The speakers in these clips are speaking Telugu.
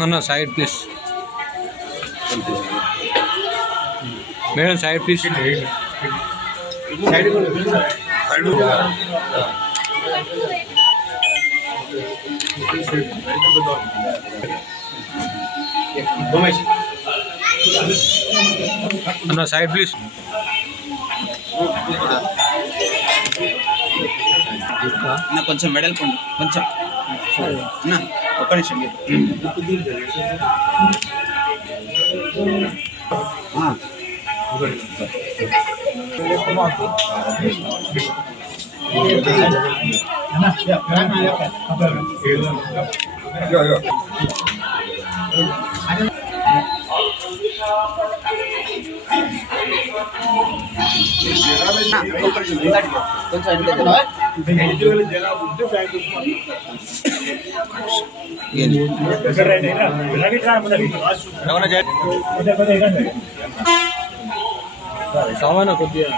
No, side please. Madam, side please. No, side please. నా కొంచెం వెడల్పండి కొంచెం నా ఒక్క నిమిషం సామాన్ కొద్దిగా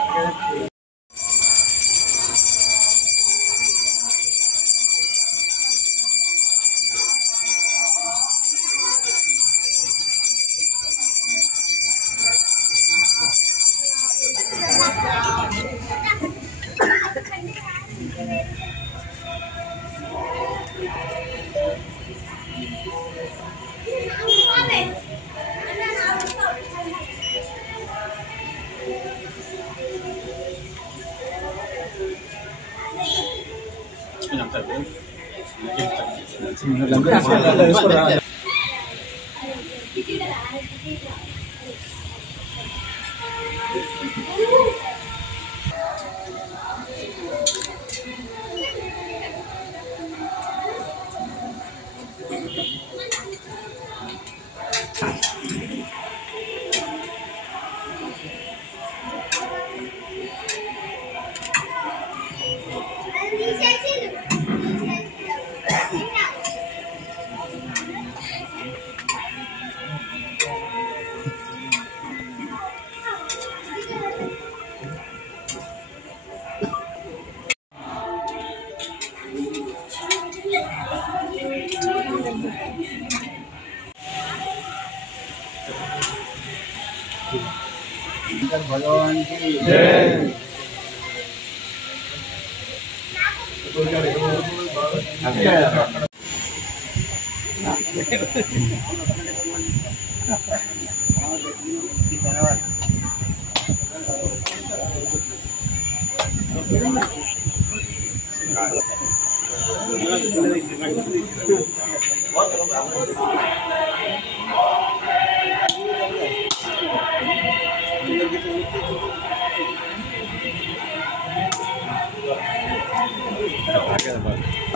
भगवान की जय।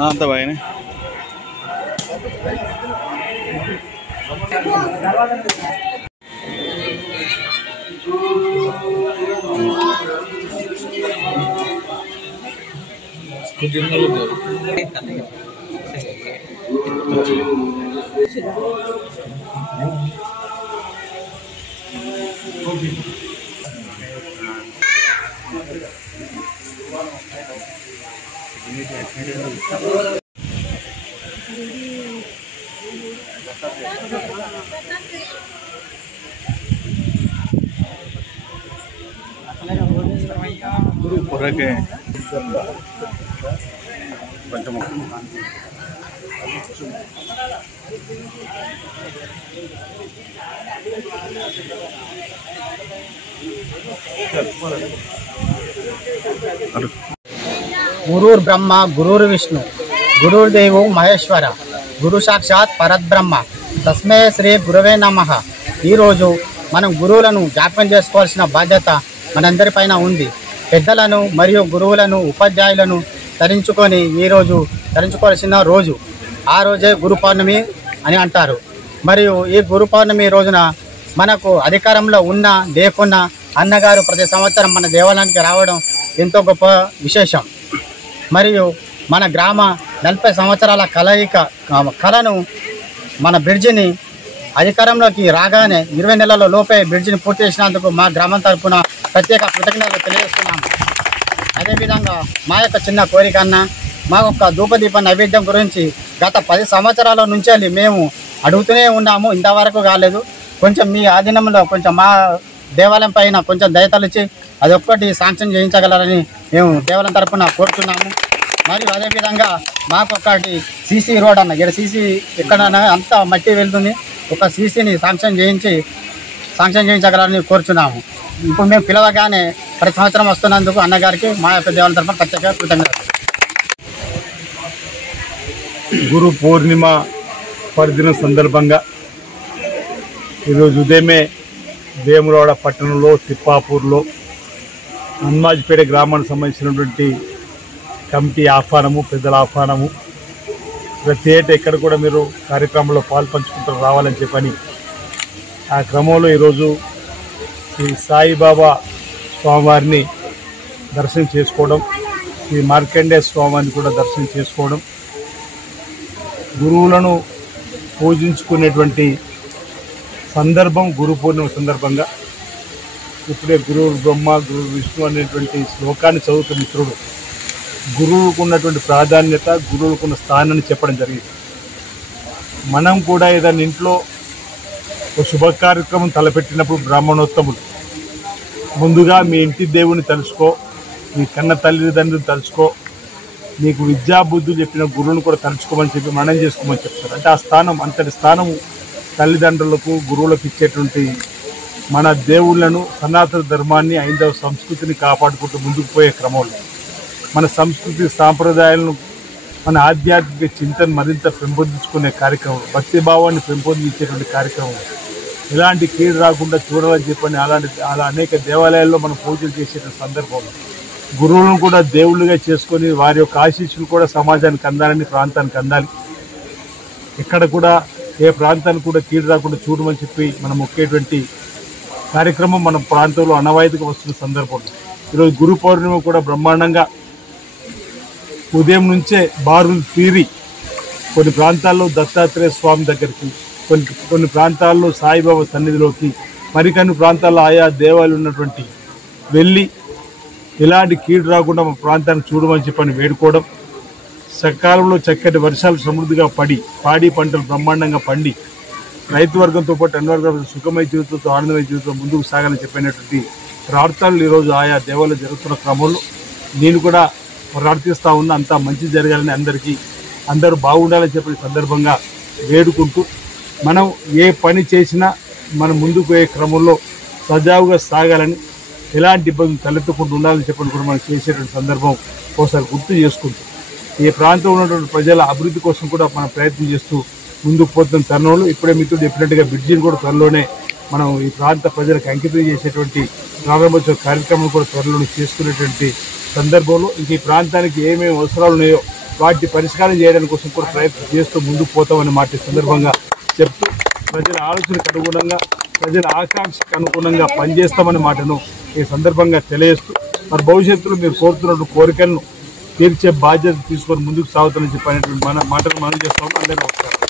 అంత బాగానే ఊరకే కొంచెం గురుర్ బ్రహ్మ గురుర్ విష్ణు గురుర్దేవో మహేశ్వర గురు సాక్షాత్ పరబ్రహ్మ తస్మే శ్రీ గురవే నమః. ఈరోజు మనం గురువులను జ్ఞాపకం చేసుకోవాల్సిన బాధ్యత మనందరిపైన ఉంది. పెద్దలను మరియు గురువులను ఉపాధ్యాయులను తరించుకోవాల్సిన రోజు. ఆ రోజే గురు పౌర్ణమి అని అంటారు. మరియు ఈ గురు పౌర్ణమి రోజున మనకు అధికారంలో ఉన్నా లేకున్నా అన్నగారు ప్రతి సంవత్సరం మన దేవాలయానికి రావడం ఎంతో గొప్ప విశేషం. మరియు మన గ్రామ 40 సంవత్సరాల కళను మన బ్రిడ్జిని అధికారంలోకి రాగానే 20 నెలల లోపే బ్రిడ్జిని పూర్తి చేసినందుకు మా గ్రామం తరఫున ప్రత్యేక కృతజ్ఞతలు తెలియజేస్తున్నాము. అదేవిధంగా మా యొక్క చిన్న కోరిక అన్న, మా యొక్క ధూపదీప నైవేద్యం గురించి గత 10 సంవత్సరాల నుంచి మేము అడుగుతూనే ఉన్నాము, ఇంతవరకు కాలేదు. కొంచెం మీ ఆధీనంలో కొంచెం మా దేవాలయం పైన కొంచెం దయతలిచి అదొక్కటి శాంక్షన్ చేయించగలరని మేము దేవాలయం తరఫున కోరుతున్నాము. మరియు అదేవిధంగా మాకు ఒకటి సీసీ రోడ్ అన్న, ఇక్కడ సీసీ ఎక్కడన్నా అంతా మట్టి వెళ్తుంది, ఒక సీసీని శాంక్షన్ చేయించగలరని కోరుచున్నాము. ఇప్పుడు మేము పిలవగానే ప్రతి సంవత్సరం వస్తున్నందుకు అన్నగారికి మా యొక్క దేవాలయం తరఫున ప్రత్యేక కృతజ్ఞతలు. గురు పౌర్ణిమ పర్వదిన సందర్భంగా ఈరోజు ఉదయమే వేములవాడ పట్టణంలో తిప్పాపూర్లో హనుమాజ్పేట గ్రామానికి సంబంధించినటువంటి కమిటీ ఆహ్వానము, పెద్దల ఆహ్వానము, ప్రతి ఏటా ఎక్కడ కూడా మీరు కార్యక్రమంలో పాల్పంచుకుంటారు రావాలని చెప్పని ఆ క్రమంలో ఈరోజు శ్రీ సాయిబాబా స్వామివారిని దర్శనం చేసుకోవడం, శ్రీ మార్కండేయ స్వామివారిని కూడా దర్శనం చేసుకోవడం, గురువులను పూజించుకునేటువంటి సందర్భం గురు పౌర్ణిమ సందర్భంగా ఇప్పుడే గురు బ్రహ్మ గురు విష్ణు అనేటువంటి శ్లోకాన్ని చదువుతున్న మిత్రుడు గురువుకు ఉన్నటువంటి ప్రాధాన్యత, గురువులకు ఉన్న స్థానాన్ని చెప్పడం జరిగింది. మనం కూడా ఏదైనా ఇంట్లో ఒక శుభ కార్యక్రమం తలపెట్టినప్పుడు బ్రాహ్మణోత్తములు ముందుగా మీ ఇంటి దేవుని తలుచుకో, మీ కన్న తల్లిదండ్రులు తలుచుకో, నీకు విద్యాబుద్ధులు చెప్పిన గురువును కూడా తలుచుకోమని చెప్పి మనం చేసుకోమని చెప్తారు. అంటే ఆ స్థానం, అంతటి స్థానం తల్లిదండ్రులకు గురువులకు ఇచ్చేటువంటి మన దేవుళ్లను, సనాతన ధర్మాన్ని, ఐదవ సంస్కృతిని కాపాడుకుంటూ ముందుకు పోయే క్రమంలో మన సంస్కృతి సాంప్రదాయాలను, మన ఆధ్యాత్మిక చింతన మరింత పెంపొందించుకునే కార్యక్రమం, భక్తిభావాన్ని పెంపొందించేటువంటి కార్యక్రమం, ఎలాంటి కీడు రాకుండా చూడాలని చెప్పని అలా అనేక దేవాలయాల్లో మనం పూజలు చేసేటువంటి సందర్భంలో గురువులను కూడా దేవుళ్ళుగా చేసుకొని వారి యొక్క ఆశీస్సులు కూడా సమాజానికి అందాలని, ప్రాంతానికి అందాలి. ఎక్కడ కూడా ఏ ప్రాంతానికి కూడా కీడు రాకుండా చూడమని చెప్పి మనం మొక్కేటువంటి కార్యక్రమం మన ప్రాంతంలో అనవాయితీగా వస్తున్న సందర్భంలో ఈరోజు గురు పౌర్ణిమ కూడా బ్రహ్మాండంగా ఉదయం నుంచే బారులు తీరి కొన్ని ప్రాంతాల్లో దత్తాత్రేయ స్వామి దగ్గరికి, కొన్ని ప్రాంతాల్లో సాయిబాబా సన్నిధిలోకి, మరికొన్ని ప్రాంతాల్లో ఆయా దేవాలయాలు ఉన్నటువంటి వెళ్ళి ఎలాంటి కీడు రాకుండా మా ప్రాంతాన్ని చూడమని చెప్పని వేడుకోవడం, సకాలంలో చక్కటి వర్షాలు సమృద్ధిగా పడి పాడి పంటలు బ్రహ్మాండంగా పండి రైతు వర్గంతో పాటు అన్ని వర్గాల సుఖమయ జీవితంతో, ఆనందమయ జీవితంతో ముందుకు సాగాలని చెప్పినటువంటి ప్రార్థనలు ఈరోజు ఆయా దేవాలయాలు జరుగుతున్న క్రమంలో నేను కూడా ప్రార్థిస్తూ ఉన్నా. అంతా మంచి జరగాలని, అందరూ బాగుండాలని చెప్పిన సందర్భంగా వేడుకుంటూ మనం ఏ పని చేసినా మనం ముందుకు పోయే క్రమంలో సజావుగా సాగాలని, ఎలాంటి ఇబ్బందులు తలెత్తకుండా ఉండాలని చెప్పని కూడా మనం చేసేటువంటి సందర్భం ఒకసారి గుర్తు చేసుకుంటూ ఈ ప్రాంతంలో ఉన్నటువంటి ప్రజల అభివృద్ధి కోసం కూడా మనం ప్రయత్నం చేస్తూ ముందుకు పోతున్న తరుణంలో ఇప్పుడే మిత్రుడు చెప్పినట్టుగా బ్రిడ్జిని కూడా త్వరలోనే మనం ఈ ప్రాంత ప్రజలకు అంకితం చేసేటువంటి ప్రారంభోత్సవ కార్యక్రమం కూడా త్వరలోనే చేసుకునేటువంటి సందర్భంలో ఇంక ఈ ప్రాంతానికి ఏమేమి అవసరాలు ఉన్నాయో వాటి పరిష్కారం చేయడానికి కోసం కూడా ప్రయత్నం చేస్తూ ముందుకు పోతామని మాట సందర్భంగా చెప్తూ ప్రజల ఆలోచనకు అనుగుణంగా, ప్రజల ఆకాంక్షకు అనుగుణంగా పనిచేస్తామని మాటను ఈ సందర్భంగా తెలియజేస్తూ మరి భవిష్యత్తులో మీరు కోరుతున్న కోరికలను తీర్చే బాధ్యత తీసుకొని ముందుకు సాగుతామని చెప్పినటువంటి మాటను మనం చేస్తాము. అందరికీ నమస్కారం.